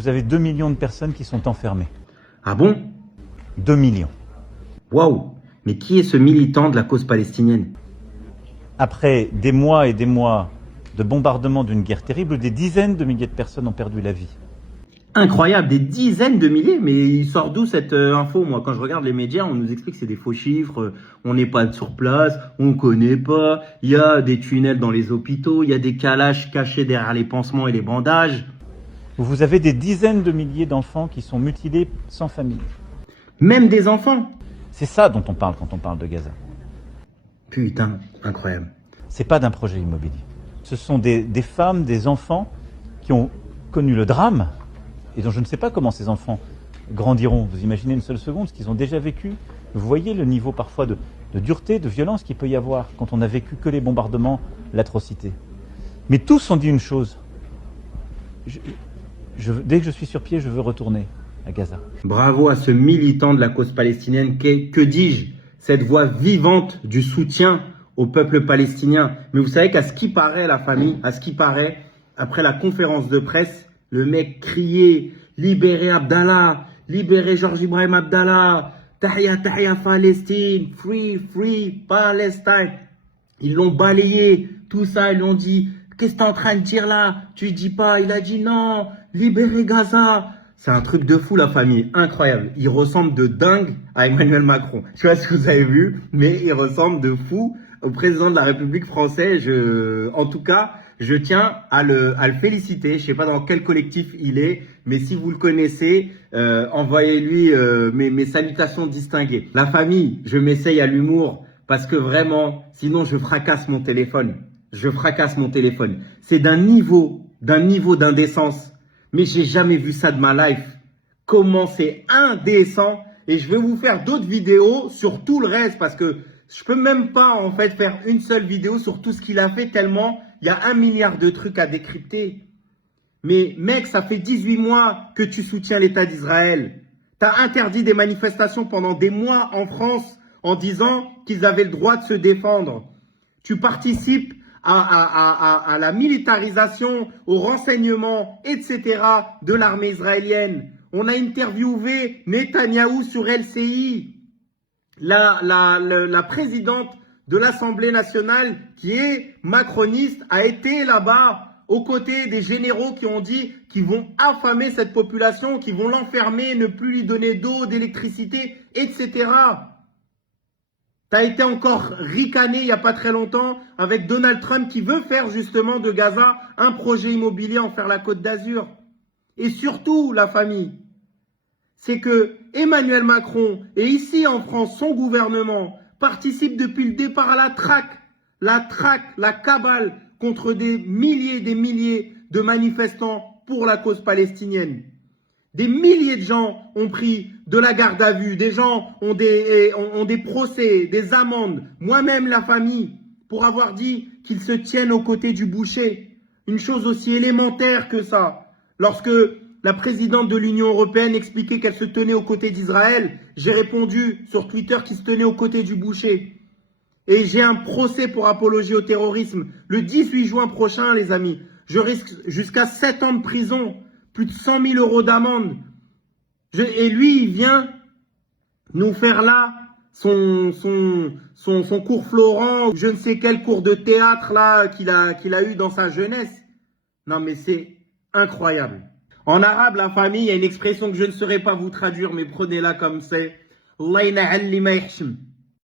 vous avez 2 millions de personnes qui sont enfermées. Ah bon? 2 millions. Waouh! Mais qui est ce militant de la cause palestinienne? Après des mois et des mois de bombardement d'une guerre terrible, des dizaines de milliers de personnes ont perdu la vie. Incroyable, des dizaines de milliers, mais il sort d'où cette info? Moi, quand je regarde les médias, on nous explique que c'est des faux chiffres, on n'est pas sur place, on connaît pas, il y a des tunnels dans les hôpitaux, il y a des calages cachés derrière les pansements et les bandages. Vous avez des dizaines de milliers d'enfants qui sont mutilés sans famille. Même des enfants. C'est ça dont on parle quand on parle de Gaza. Putain, incroyable. C'est pas d'un projet immobilier. Ce sont des femmes, des enfants qui ont connu le drame et dont je ne sais pas comment ces enfants grandiront. Vous imaginez une seule seconde ce qu'ils ont déjà vécu. Vous voyez le niveau parfois de dureté, de violence qu'il peut y avoir quand on n'a vécu que les bombardements, l'atrocité. Mais tous ont dit une chose. Dès que je suis sur pied, je veux retourner à Gaza. Bravo à ce militant de la cause palestinienne, que dis-je, cette voix vivante du soutien au peuple palestinien. Mais vous savez qu'à ce qui paraît, la famille, à ce qui paraît, après la conférence de presse, le mec criait « Libérez Abdallah, libérez Georges Ibrahim Abdallah, Tahia, Tahia Palestine, free, free Palestine ». Ils l'ont balayé, tout ça, ils l'ont dit « Qu'est-ce que tu es en train de dire là? Tu dis pas ». Il a dit « Non, libérez Gaza ». C'est un truc de fou, la famille, incroyable. Il ressemble de dingue à Emmanuel Macron. Je sais pas si vous avez vu, mais il ressemble de fou au président de la République française. En tout cas, je tiens à le féliciter. Je sais pas dans quel collectif il est, mais si vous le connaissez, envoyez-lui mes salutations distinguées. La famille, je m'essaye à l'humour parce que vraiment, sinon je fracasse mon téléphone. Je fracasse mon téléphone. C'est d'un niveau d'indécence. Mais j'ai jamais vu ça de ma life. Comment c'est indécent. Et je vais vous faire d'autres vidéos sur tout le reste parce que je peux même pas en fait faire une seule vidéo sur tout ce qu'il a fait tellement il y a 1 milliard de trucs à décrypter. Mais mec, ça fait 18 mois que tu soutiens l'État d'Israël. T'as interdit des manifestations pendant des mois en France en disant qu'ils avaient le droit de se défendre. Tu participes à la militarisation, au renseignement, etc. de l'armée israélienne. On a interviewé Netanyahou sur LCI, la présidente de l'Assemblée nationale qui est macroniste a été là-bas aux côtés des généraux qui ont dit qu'ils vont affamer cette population, qu'ils vont l'enfermer, ne plus lui donner d'eau, d'électricité, etc. T'as été encore ricané il n'y a pas très longtemps avec Donald Trump qui veut faire justement de Gaza un projet immobilier en faire la Côte d'Azur. Et surtout, la famille, c'est que Emmanuel Macron et ici en France, son gouvernement participent depuis le départ à la cabale contre des milliers de manifestants pour la cause palestinienne. Des milliers de gens ont pris de la garde à vue, des gens ont des procès, des amendes, moi-même la famille, pour avoir dit qu'ils se tiennent aux côtés du boucher. Une chose aussi élémentaire que ça. Lorsque la présidente de l'Union européenne expliquait qu'elle se tenait aux côtés d'Israël, j'ai répondu sur Twitter qu'il se tenait aux côtés du boucher. Et j'ai un procès pour apologie au terrorisme le 18 juin prochain, les amis. Je risque jusqu'à 7 ans de prison. Plus de 100 000 euros d'amende. Et lui, il vient nous faire là son cours Florent, je ne sais quel cours de théâtre là qu'il a eu dans sa jeunesse. Non mais c'est incroyable. En arabe, la famille, il y a une expression que je ne saurais pas vous traduire, mais prenez-la comme c'est. Allah yna'al li ma yahshim.